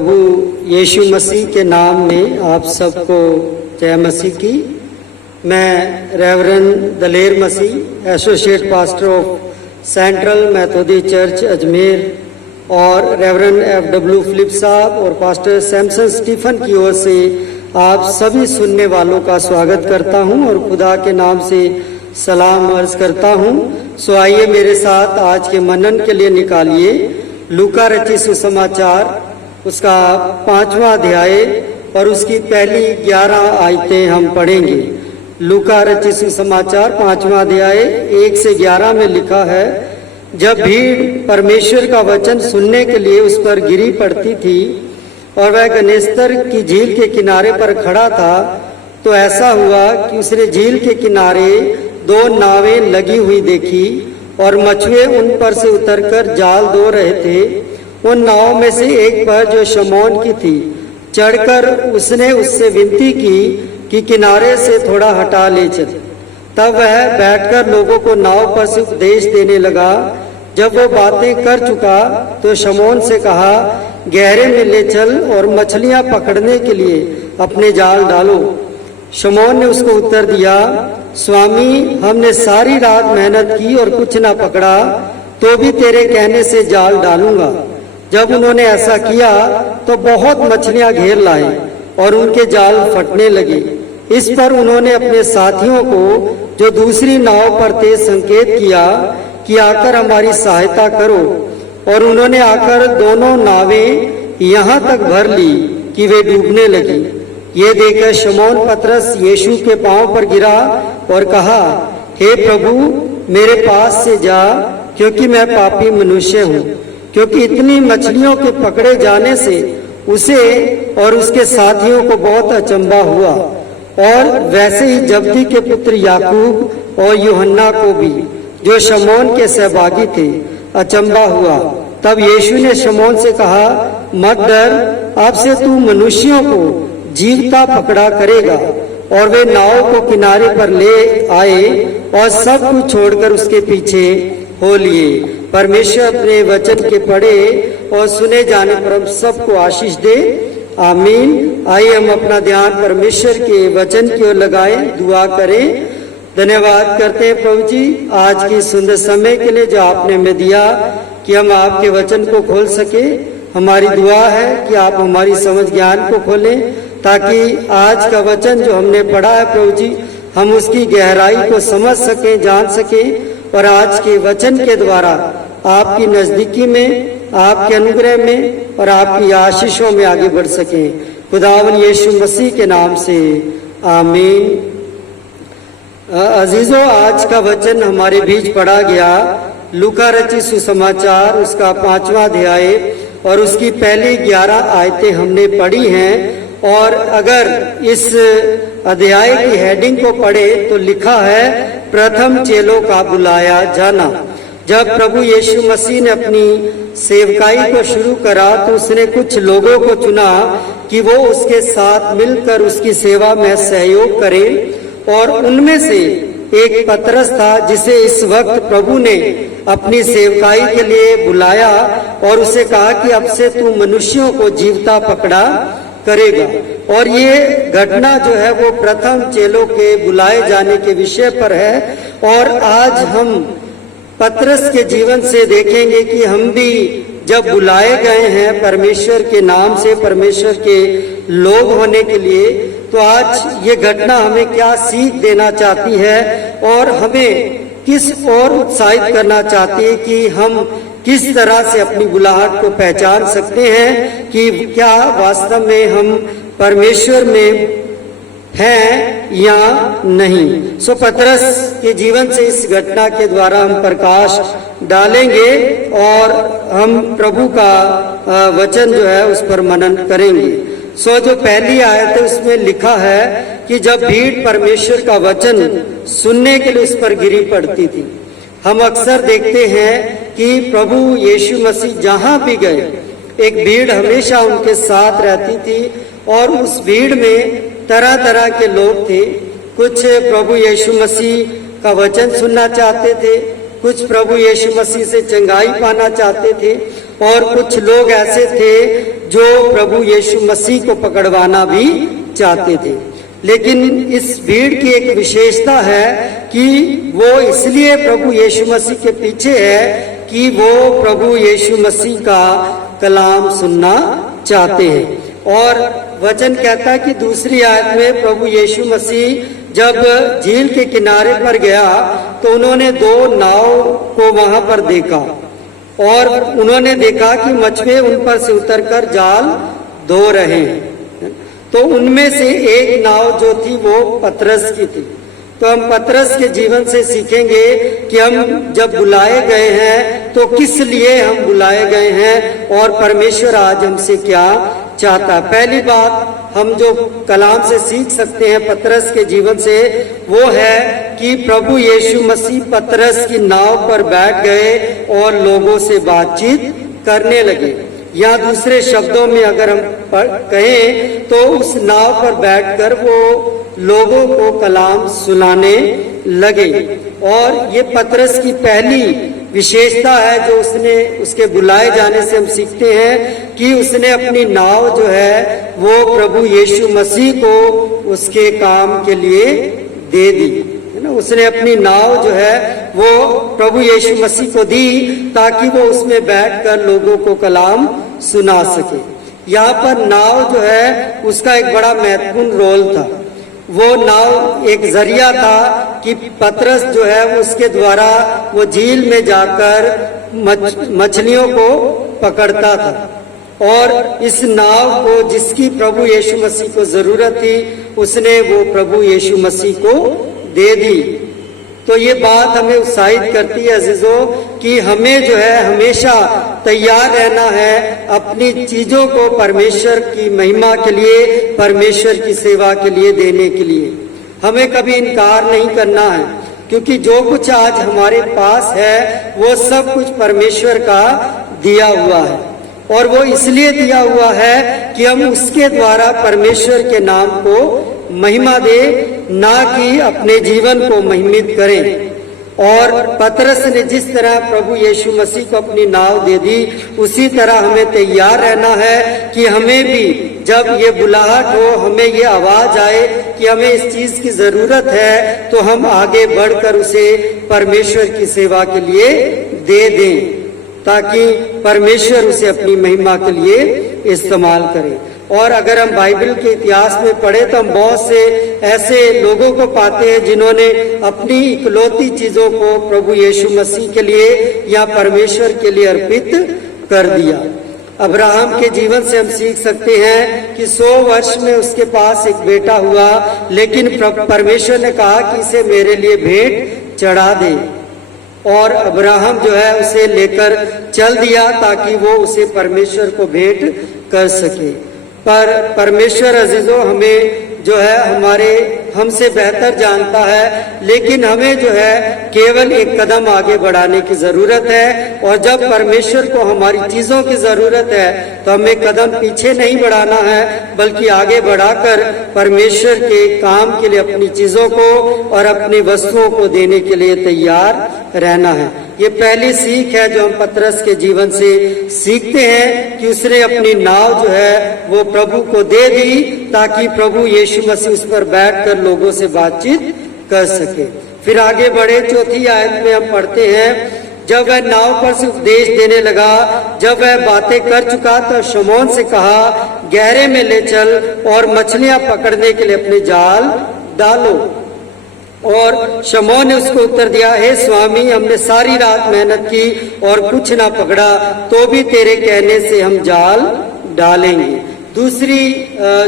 प्रभु यीशु मसीह के नाम में आप सबको जय मसीह की। मैं reverend Daler Masih, associate pastor of central Methodist church Ajmer, और रेवरेंड FW फिलिप साहब और पास्टर सैमसन स्टीफन की ओर से आप सभी सुनने वालों का स्वागत करता हूं और खुदा के नाम से सलाम अर्ज करता हूं। सो आइए मेरे साथ आज के मनन के लिए निकालिए लूका रचित सुसमाचार उसका 5वां अध्याय और उसकी पहली 11 आयतें हम पढ़ेंगे। लूका रचित सुसमाचार 5वां अध्याय 1 से 11 में लिखा है, जब भीड़ परमेश्वर का वचन सुनने के लिए उस पर गिरी पड़ती थी और वह गनेस्तर की झील के किनारे पर खड़ा था, तो ऐसा हुआ कि उसने झील के किनारे 2 नावें लगी हुई देखी और मछुए उन पर से उतरकर जाल धो रहे थे। उन नावों में से एक पर, जो शमौन की थी, चढ़कर उसने उससे विनती की कि किनारे से थोड़ा हटा ले चल। तब वह बैठकर लोगों को नाव पर से उपदेश देने लगा। जब वो बातें कर चुका तो शमौन से कहा, गहरे में ले चल और मछलियां पकड़ने के लिए अपने जाल डालो। शमौन ने उसको उत्तर दिया, स्वामी, हमने सारी रात मेहनत की और कुछ ना पकड़ा, तो भी तेरे कहने से जाल डालूंगा। जब उन्होंने ऐसा किया तो बहुत मछलियां घेर लाए और उनके जाल फटने लगे। इस पर उन्होंने अपने साथियों को जो दूसरी नाव पर थे संकेत किया कि आकर हमारी सहायता करो, और उन्होंने आकर दोनों नावें यहाँ तक भर ली कि वे डूबने लगी। ये देखकर शमौन पतरस यीशु के पांव पर गिरा और कहा, हे प्रभु, मेरे पास से जा, क्योंकि मैं पापी मनुष्य हूँ। क्योंकि इतनी मछलियों के पकड़े जाने से उसे और उसके साथियों को बहुत अचंभा हुआ, और वैसे ही जब्दी के पुत्र याकूब और यूहन्ना को भी, जो शमौन के सहभागी थे, अचंभा हुआ। तब यीशु ने शमौन से कहा, मत डर, अब से तू मनुष्यों को जीवता पकड़ा करेगा। और वे नाव को किनारे पर ले आए और सब कुछ छोड़कर उसके पीछे हो लिए। परमेश्वर अपने वचन के पढ़े और सुने जाने पर हम सबको आशीष दे, आमीन। आइए हम अपना ध्यान परमेश्वर के वचन की ओर लगाएं, दुआ करें। धन्यवाद करते हैं प्रभु जी आज की सुंदर समय के लिए जो आपने हमें दिया कि हम आपके वचन को खोल सके। हमारी दुआ है कि आप हमारी समझ ज्ञान को खोलें, ताकि आज का वचन जो हमने पढ़ा है प्रभु जी, हम उसकी गहराई को समझ सकें, जान सकें, और आज के वचन के द्वारा आपकी नजदीकी में, आपके अनुग्रह में और आपकी आशीषों में आगे बढ़ सकें। खुदावन यीशु मसीह के नाम से आमीन। अजीजों, आज का वचन हमारे बीच पढ़ा गया लूका रचित सुसमाचार उसका 5वां अध्याय और उसकी पहली 11 आयतें हमने पढ़ी हैं। और अगर इस अध्याय की हेडिंग को पढ़े तो लिखा है, प्रथम चेलों का बुलाया जाना। जब प्रभु यीशु मसीह ने अपनी सेवकाई को शुरू करा तो उसने कुछ लोगों को चुना कि वो उसके साथ मिलकर उसकी सेवा में सहयोग करें, और उनमें से एक पतरस था, जिसे इस वक्त प्रभु ने अपनी सेवकाई के लिए बुलाया और उसे कहा कि अब से तू मनुष्यों को जीवता पकड़ा करेगा। और ये घटना जो है वो प्रथम चेलों के बुलाए जाने के विषय पर है। और आज हम पतरस के जीवन से देखेंगे कि हम भी जब बुलाए गए हैं परमेश्वर के नाम से, परमेश्वर के लोग होने के लिए, तो आज ये घटना हमें क्या सीख देना चाहती है और हमें किस ओर उत्साहित करना चाहती है कि हम किस तरह से अपनी बुलाहट को पहचान सकते हैं कि क्या वास्तव में हम परमेश्वर में हैं या नहीं। सो पतरस के जीवन से इस घटना के द्वारा हम प्रकाश डालेंगे और हम प्रभु का वचन जो है उस पर मनन करेंगे। सो जो पहली आयत है उसमें लिखा है कि जब भीड़ परमेश्वर का वचन सुनने के लिए उस पर गिरी पड़ती थी। हम अक्सर देखते हैं कि प्रभु यीशु मसीह जहां भी गए एक भीड़ हमेशा उनके साथ रहती थी, और उस भीड़ में तरह तरह के लोग थे। कुछ प्रभु यीशु मसीह का वचन सुनना चाहते थे, कुछ प्रभु यीशु मसीह से चंगाई पाना चाहते थे, और कुछ लोग ऐसे थे जो प्रभु यीशु मसीह को पकड़वाना भी चाहते थे। लेकिन इस भीड़ की एक विशेषता है कि वो इसलिए प्रभु यीशु मसीह के पीछे है कि वो प्रभु यीशु मसीह का कलाम सुनना चाहते हैं। और वचन कहता है कि दूसरी आयत में प्रभु यीशु मसीह जब झील के किनारे पर गया तो उन्होंने 2 नाव को वहां पर देखा और उन्होंने देखा कि मछुए उन पर से उतरकर जाल धो रहे हैं। तो उनमें से एक नाव जो थी वो पतरस की थी। तो हम पतरस के जीवन से सीखेंगे कि हम जब बुलाए गए हैं तो किस लिए हम बुलाए गए हैं और परमेश्वर आज हमसे क्या चाहता है। पहली बात हम जो कलाम से सीख सकते हैं पतरस के जीवन से वो है कि प्रभु यीशु मसीह पतरस की नाव पर बैठ गए और लोगों से बातचीत करने लगे। या दूसरे शब्दों में अगर हम कहें तो उस नाव पर बैठकर वो लोगों को कलाम सुनाने लगे। और ये पतरस की पहली विशेषता है जो उसके बुलाए जाने से हम सीखते हैं कि उसने अपनी नाव जो है वो प्रभु यीशु मसीह को उसके काम के लिए दे दी, है ना। उसने अपनी नाव जो है वो प्रभु यीशु मसीह को दी ताकि वो उसमें बैठकर लोगों को कलाम सुना सके। यहाँ पर नाव जो है उसका एक बड़ा महत्वपूर्ण रोल था। वो नाव एक जरिया था कि पतरस जो है उसके द्वारा वो झील में जाकर मछलियों को पकड़ता था। और इस नाव को जिसकी प्रभु यीशु मसीह को जरूरत थी उसने वो प्रभु यीशु मसीह को दे दी। तो ये बात हमें उत्साहित करती है अजीजों कि हमें जो है हमेशा तैयार रहना है अपनी चीजों को परमेश्वर की महिमा के लिए, परमेश्वर की सेवा के लिए देने के लिए। हमें कभी इनकार नहीं करना है क्योंकि जो कुछ आज हमारे पास है वो सब कुछ परमेश्वर का दिया हुआ है। और वो इसलिए दिया हुआ है कि हम उसके द्वारा परमेश्वर के नाम को महिमा दे, ना कि अपने जीवन को महिमित करें। और पतरस ने जिस तरह प्रभु यीशु मसीह को अपनी नाव दे दी उसी तरह हमें तैयार रहना है कि हमें भी जब ये बुलाहट हो, हमें ये आवाज आए कि हमें इस चीज की जरूरत है तो हम आगे बढ़कर उसे परमेश्वर की सेवा के लिए दे दें ताकि परमेश्वर उसे अपनी महिमा के लिए इस्तेमाल करे। और अगर हम बाइबल के इतिहास में पढ़े तो हम बहुत से ऐसे लोगों को पाते हैं जिन्होंने अपनी इकलौती चीजों को प्रभु यीशु मसीह के लिए या परमेश्वर के लिए अर्पित कर दिया। अब्राहम के जीवन से हम सीख सकते हैं कि 100 वर्ष में उसके पास एक बेटा हुआ, लेकिन परमेश्वर ने कहा कि इसे मेरे लिए भेंट चढ़ा दे। और अब्राहम जो है उसे लेकर चल दिया ताकि वो उसे परमेश्वर को भेंट कर सके। पर परमेश्वर अजीजों हमें जो है हमसे बेहतर जानता है, लेकिन हमें जो है केवल एक कदम आगे बढ़ाने की जरूरत है। और जब परमेश्वर को हमारी चीजों की जरूरत है तो हमें कदम पीछे नहीं बढ़ाना है बल्कि आगे बढ़ाकर परमेश्वर के काम के लिए अपनी चीजों को और अपनी वस्तुओं को देने के लिए तैयार रहना है। ये पहली सीख है जो हम पतरस के जीवन से सीखते हैं कि उसने अपनी नाव जो है वो प्रभु को दे दी ताकि प्रभु यीशु मसीह उस पर बैठकर लोगों से बातचीत कर सके। फिर आगे बढ़े, चौथी आयत में हम पढ़ते हैं, जब वह नाव पर से उपदेश देने लगा, जब वह बातें कर चुका तो शमौन से कहा, गहरे में ले चल और मछलियां पकड़ने के लिए अपने जाल डालो। और शमौन ने उसको उत्तर दिया, हे स्वामी, हमने सारी रात मेहनत की और कुछ ना पकड़ा, तो भी तेरे कहने से हम जाल डालेंगे। दूसरी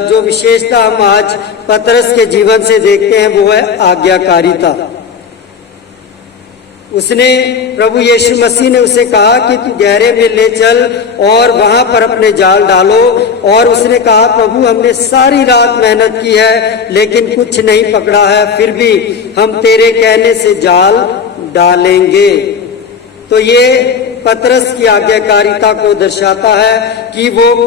जो विशेषता हम आज पतरस के जीवन से देखते हैं वो है आज्ञाकारिता। उसने प्रभु यीशु मसीह ने उसे कहा कि तू गहरे में ले चल और वहां पर अपने जाल डालो। और उसने कहा, प्रभु हमने सारी रात मेहनत की है लेकिन कुछ नहीं पकड़ा है, फिर भी हम तेरे कहने से जाल डालेंगे। तो ये पतरस की आज्ञाकारिता को दर्शाता है कि वो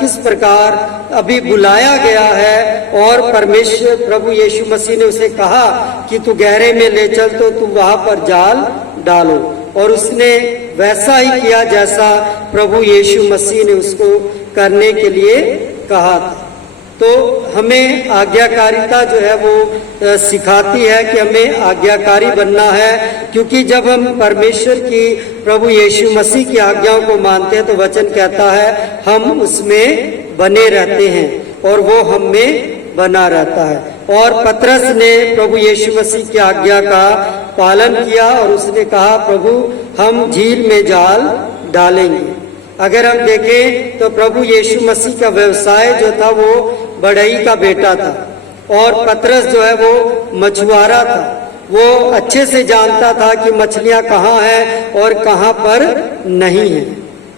किस प्रकार अभी बुलाया गया है और परमेश्वर प्रभु यीशु मसीह ने उसे कहा कि तू गहरे में ले चल तो तू वहां पर जाल डालो। और उसने वैसा ही किया जैसा प्रभु यीशु मसीह ने उसको करने के लिए कहा था। तो हमें आज्ञाकारिता जो है वो सिखाती है कि हमें आज्ञाकारी बनना है, क्योंकि जब हम परमेश्वर की, प्रभु यीशु मसीह की आज्ञाओं को मानते हैं तो वचन कहता है हम उसमें बने रहते हैं और वो हम में बना रहता है। और पतरस ने प्रभु यीशु मसीह की आज्ञा का पालन किया और उसने कहा प्रभु हम झील में जाल डालेंगे। अगर हम देखें तो प्रभु यीशु मसीह का व्यवसाय जो था वो बढ़ई का बेटा था और पतरस जो है वो मछुआरा था। वो अच्छे से जानता था कि मछलियां कहाँ हैं और कहाँ पर नहीं है।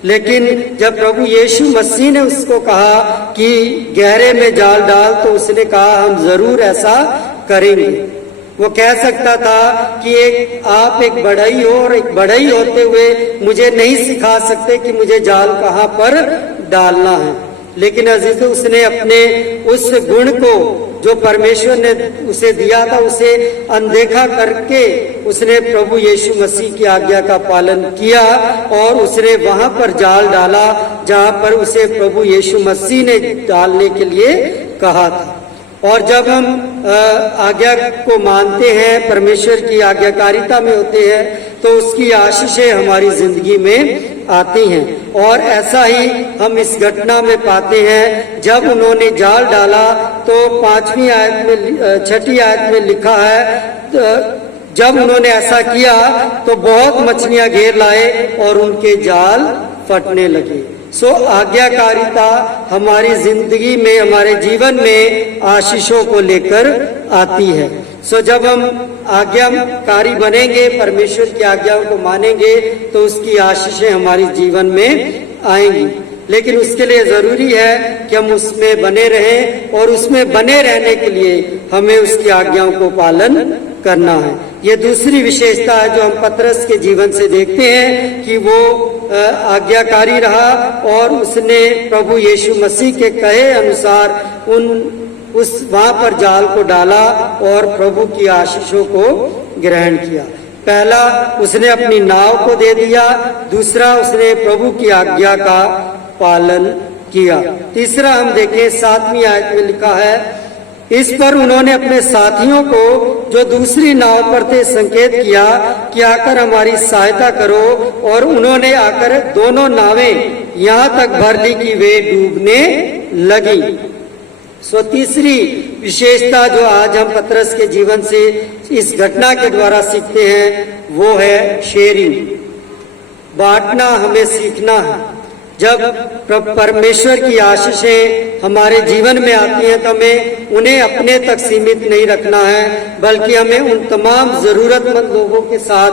लेकिन जब प्रभु यीशु मसीह ने उसको कहा कि गहरे में जाल डाल, तो उसने कहा हम जरूर ऐसा करेंगे। वो कह सकता था कि आप एक बढ़ई हो और एक बढ़ई होते हुए मुझे नहीं सिखा सकते कि मुझे जाल कहाँ पर डालना है। लेकिन अजीजों, उसने अपने उस गुण को जो परमेश्वर ने उसे दिया था उसे अनदेखा करके उसने प्रभु यीशु मसीह की आज्ञा का पालन किया और उसने वहां पर जाल डाला जहां पर उसे प्रभु यीशु मसीह ने डालने के लिए कहा था। और जब हम आज्ञा को मानते हैं, परमेश्वर की आज्ञाकारिता में होते हैं, तो उसकी आशीषें हमारी जिंदगी में आती हैं। और ऐसा ही हम इस घटना में पाते हैं। जब उन्होंने जाल डाला तो 5वीं आयत में, 6ठी आयत में लिखा है जब उन्होंने ऐसा किया तो बहुत मछलियां घेर लाए और उनके जाल फटने लगे। सो आज्ञाकारिता हमारी जिंदगी में, हमारे जीवन में आशीषों को लेकर आती है। सो जब हम आज्ञाकारी बनेंगे, परमेश्वर की आज्ञाओं को मानेंगे, तो उसकी आशीषें हमारे जीवन में आएंगी। लेकिन उसके लिए जरूरी है कि हम उसमें बने रहें और उसमें बने रहने के लिए हमें उसकी आज्ञाओं को पालन करना है। ये दूसरी विशेषता है जो हम पतरस के जीवन से देखते हैं कि वो आज्ञाकारी रहा और उसने प्रभु यीशु मसीह के कहे अनुसार वहां पर जाल को डाला और प्रभु की आशीषों को ग्रहण किया। पहला, उसने अपनी नाव को दे दिया। दूसरा, उसने प्रभु की आज्ञा का पालन किया। तीसरा हम देखें 7वीं आयत में लिखा है, इस पर उन्होंने अपने साथियों को जो दूसरी नाव पर थे संकेत किया कि आकर हमारी सहायता करो, और उन्होंने आकर दोनों नावें यहाँ तक भर ली कि वे डूबने लगी। सो तीसरी विशेषता जो आज हम पतरस के जीवन से इस घटना के द्वारा सीखते हैं वो है शेयरिंग। बांटना हमें सीखना है। जब परमेश्वर की आशीषें हमारे जीवन में आती हैं तो हमें उन्हें अपने तक सीमित नहीं रखना है, बल्कि हमें उन तमाम जरूरतमंद लोगों के साथ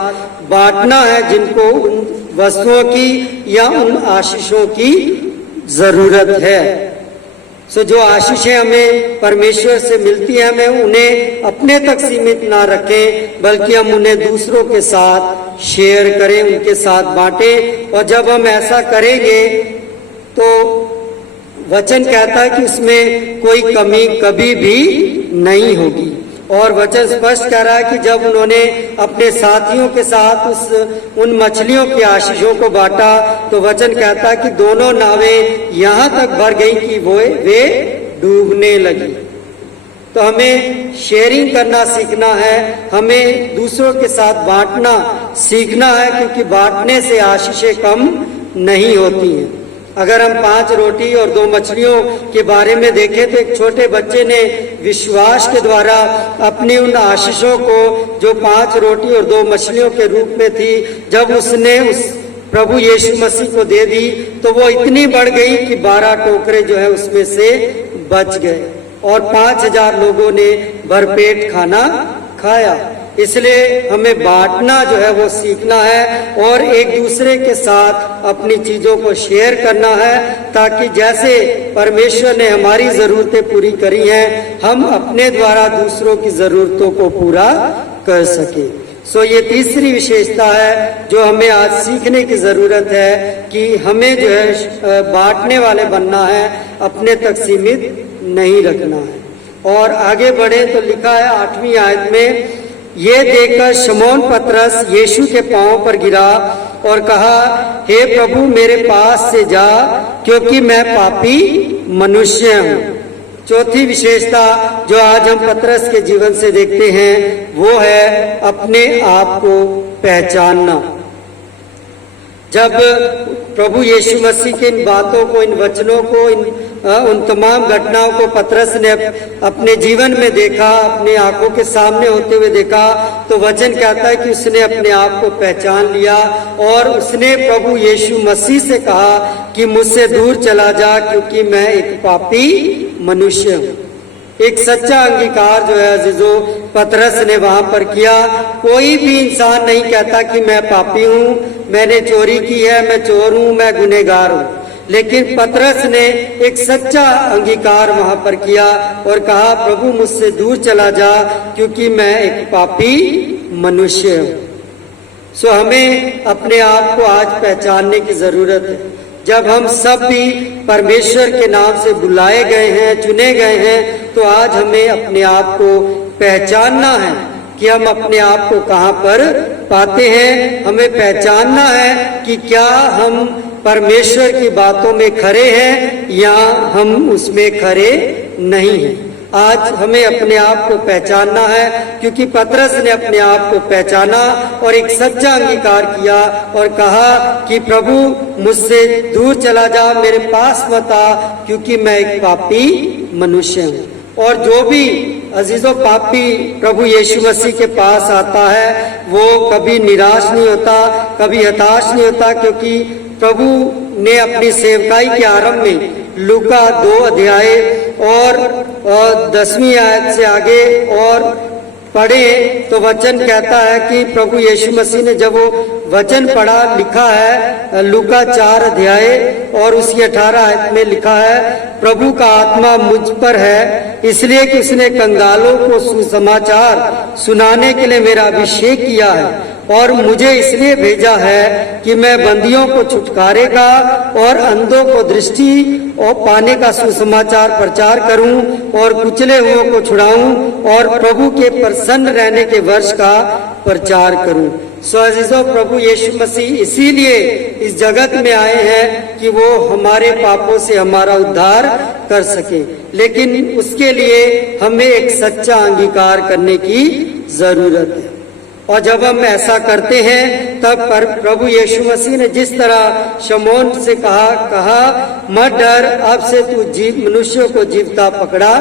बांटना है जिनको उन वस्तुओं की या उन आशीषों की जरूरत है। सो जो आशीषें हमें परमेश्वर से मिलती हैं, हमें उन्हें अपने तक सीमित ना रखें, बल्कि हम उन्हें दूसरों के साथ शेयर करें, उनके साथ बांटें। और जब हम ऐसा करेंगे तो वचन कहता है कि उसमें कोई कमी कभी भी नहीं होगी। और वचन स्पष्ट कह रहा है कि जब उन्होंने अपने साथियों के साथ उन मछलियों की आशीषों को बांटा तो वचन कहता है कि दोनों नावें यहाँ तक भर गई कि वे डूबने लगी। तो हमें शेयरिंग करना सीखना है, हमें दूसरों के साथ बांटना सीखना है, क्योंकि बांटने से आशीषें कम नहीं होती हैं। अगर हम 5 रोटी और 2 मछलियों के बारे में देखें तो एक छोटे बच्चे ने विश्वास के द्वारा अपनी उन आशीषों को, जो 5 रोटी और 2 मछलियों के रूप में थी, जब उसने उस प्रभु यीशु मसीह को दे दी तो वो इतनी बढ़ गई कि 12 टोकरे जो है उसमें से बच गए और 5000 लोगों ने भरपेट खाना खाया। इसलिए हमें बांटना जो है वो सीखना है और एक दूसरे के साथ अपनी चीजों को शेयर करना है, ताकि जैसे परमेश्वर ने हमारी जरूरतें पूरी करी हैं, हम अपने द्वारा दूसरों की जरूरतों को पूरा कर सके। सो ये तीसरी विशेषता है जो हमें आज सीखने की जरूरत है कि हमें जो है बांटने वाले बनना है, अपने तक सीमित नहीं रखना है। और आगे बढ़े तो लिखा है 8वीं आयत में, ये देखकर शमौन पतरस यीशु के पांव पर गिरा और कहा, हे प्रभु मेरे पास से जा, क्योंकि मैं पापी मनुष्य हूँ। चौथी विशेषता जो आज हम पतरस के जीवन से देखते हैं वो है अपने आप को पहचानना। जब प्रभु यीशु मसीह के इन बातों को, इन वचनों को, उन तमाम घटनाओं को पतरस ने अपने जीवन में देखा, अपनी आंखों के सामने होते हुए देखा, तो वचन कहता है कि उसने अपने आप को पहचान लिया और उसने प्रभु यीशु मसीह से कहा कि मुझसे दूर चला जा, क्योंकि मैं एक पापी मनुष्य हूँ। एक सच्चा अंगीकार जो है अजीजो पतरस ने वहां पर किया। कोई भी इंसान नहीं कहता कि मैं पापी हूँ, मैंने चोरी की है, मैं चोर हूँ, मैं गुनहगार हूँ, लेकिन पतरस ने एक सच्चा अंगीकार वहां पर किया और कहा, प्रभु मुझसे दूर चला जा, क्योंकि मैं एक पापी मनुष्य हूँ। सो हमें अपने आप को आज पहचानने की जरूरत है। जब हम सब भी परमेश्वर के नाम से बुलाए गए हैं, चुने गए हैं, तो आज हमें अपने आप को पहचानना है कि हम अपने आप को कहाँ पर पाते हैं। हमें पहचानना है कि क्या हम परमेश्वर की बातों में खरे हैं या हम उसमें खरे नहीं हैं। आज हमें अपने आप को पहचानना है, क्योंकि पतरस ने अपने आप को पहचाना और एक सच्चा अंगीकार किया और कहा कि प्रभु मुझसे दूर चला जा, मेरे पास मत आ, क्योंकि मैं एक पापी मनुष्य हूँ। और जो भी अजीजों पापी प्रभु यीशु मसीह के पास आता है वो कभी निराश नहीं होता, कभी हताश नहीं होता, क्योंकि प्रभु ने अपनी सेवकाई के आरंभ में लूका 2 अध्याय और 10वीं आयत से आगे और पढ़े तो वचन कहता है कि प्रभु यीशु मसीह ने जब वो वचन पढ़ा, लिखा है लूका 4 अध्याय और उसकी 18 आयत में लिखा है, प्रभु का आत्मा मुझ पर है, इसलिए कि उसने कंगालों को सुसमाचार सुनाने के लिए मेरा अभिषेक किया है और मुझे इसलिए भेजा है कि मैं बंदियों को छुटकारेगा और अंधों को दृष्टि और पाने का सुसमाचार प्रचार करूं और कुचले हुओं को छुड़ाऊं और प्रभु के प्रसन्न रहने के वर्ष का प्रचार करूं। अजीजों प्रभु यीशु मसीह इसीलिए इस जगत में आए हैं कि वो हमारे पापों से हमारा उद्धार कर सके, लेकिन उसके लिए हमें एक सच्चा अंगीकार करने की जरूरत है। और जब हम ऐसा करते हैं तब पर प्रभु यीशु मसीह ने जिस तरह शमौन से कहा मत डर, अब से तू मनुष्यों को जीवता पकड़ा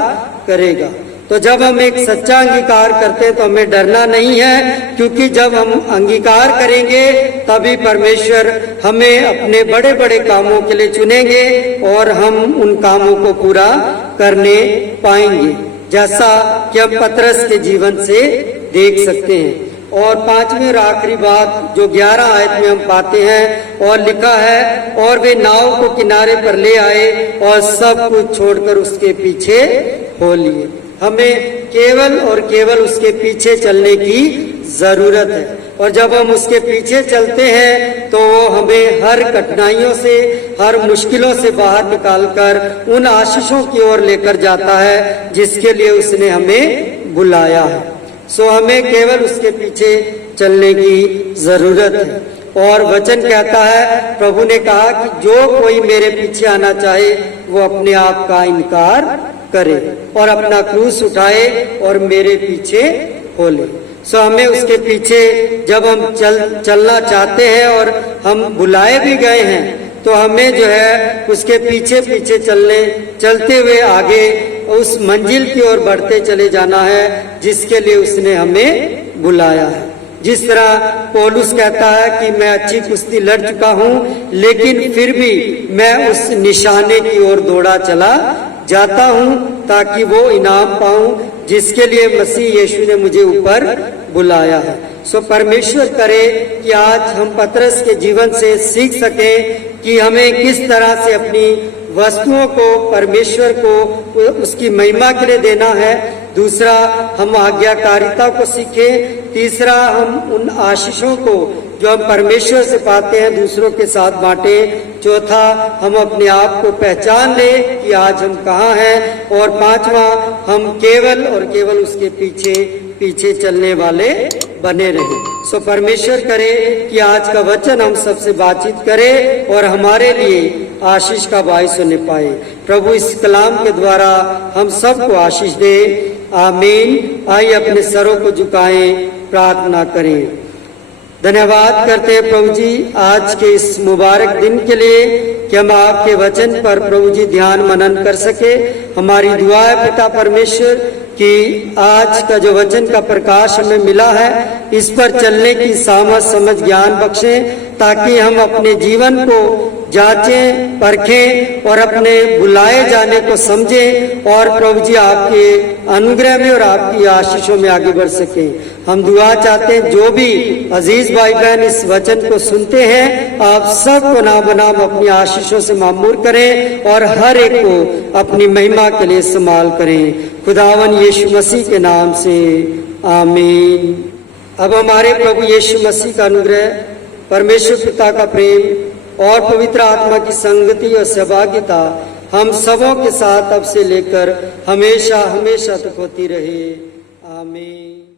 करेगा। तो जब हम एक सच्चा अंगीकार करते हैं तो हमें डरना नहीं है, क्योंकि जब हम अंगीकार करेंगे तभी परमेश्वर हमें अपने बड़े बड़े कामों के लिए चुनेंगे और हम उन कामों को पूरा करने पाएंगे, जैसा कि हम पतरस के जीवन से देख सकते हैं। और 5वीं और आखिरी बात जो 11 आयत में हम पाते हैं और लिखा है, और वे नाव को किनारे पर ले आए और सब कुछ छोड़कर उसके पीछे हो लिए। हमें केवल और केवल उसके पीछे चलने की जरूरत है, और जब हम उसके पीछे चलते हैं तो वो हमें हर कठिनाइयों से, हर मुश्किलों से बाहर निकालकर उन आशीषों की ओर लेकर जाता है जिसके लिए उसने हमें बुलाया है। हमें केवल उसके पीछे चलने की जरूरत है। और वचन कहता है, प्रभु ने कहा कि जो कोई मेरे पीछे आना चाहे वो अपने आप का इनकार करे और अपना क्रूस उठाए और मेरे पीछे हो ले। हमें उसके पीछे जब हम चलना चाहते हैं और हम बुलाए भी गए हैं तो हमें जो है उसके पीछे पीछे चलते हुए आगे उस मंजिल की ओर बढ़ते चले जाना है जिसके लिए उसने हमें बुलाया है। जिस तरह पौलुस कहता है कि मैं अच्छी कुश्ती लड़ चुका हूँ, लेकिन फिर भी मैं उस निशाने की ओर दौड़ा चला जाता हूँ ताकि वो इनाम पाऊं जिसके लिए मसीह यीशु ने मुझे ऊपर बुलाया है। परमेश्वर करे कि आज हम पतरस के जीवन से सीख सकें कि हमें किस तरह से अपनी वस्तुओं को परमेश्वर को उसकी महिमा के लिए देना है। दूसरा, हम आज्ञाकारिता को सीखें। तीसरा, हम उन आशीषों को जो हम परमेश्वर से पाते हैं दूसरों के साथ बांटें। चौथा, हम अपने आप को पहचान लें कि आज हम कहाँ हैं। और पांचवा, हम केवल और केवल उसके पीछे पीछे चलने वाले बने रहे। सो परमेश्वर करे कि आज का वचन हम सबसे बातचीत करे और हमारे लिए आशीष का बायस होने पाए। प्रभु इस कलाम के द्वारा हम सबको आशीष दे। आमीन। आइए अपने सरों को झुकाएं, प्रार्थना करें। धन्यवाद करते हैं प्रभु जी आज के इस मुबारक दिन के लिए कि हम आपके वचन पर प्रभु जी ध्यान मनन कर सके। हमारी दुआ है पिता परमेश्वर कि आज का जो वचन का प्रकाश हमें मिला है इस पर चलने की सामर्थ समझ ज्ञान बख्शें, ताकि हम अपने जीवन को जांचें परखें और अपने बुलाए जाने को समझें और प्रभु जी आपके अनुग्रह में और आपकी आशीषों में आगे बढ़ सकें। हम दुआ चाहते हैं जो भी अजीज भाई बहन इस वचन को सुनते हैं आप सबको नाम बनाम अपनी आशीषों से मामूर करें और हर एक को अपनी महिमा के लिए इस्तेमाल करें। खुदावन यीशु मसीह के नाम से आमीन। अब हमारे प्रभु यीशु मसीह का अनुग्रह, परमेश्वर पिता का प्रेम और पवित्र आत्मा की संगति और सहभागिता हम सबों के साथ अब से लेकर हमेशा हमेशा तक होती रहे। आमीन।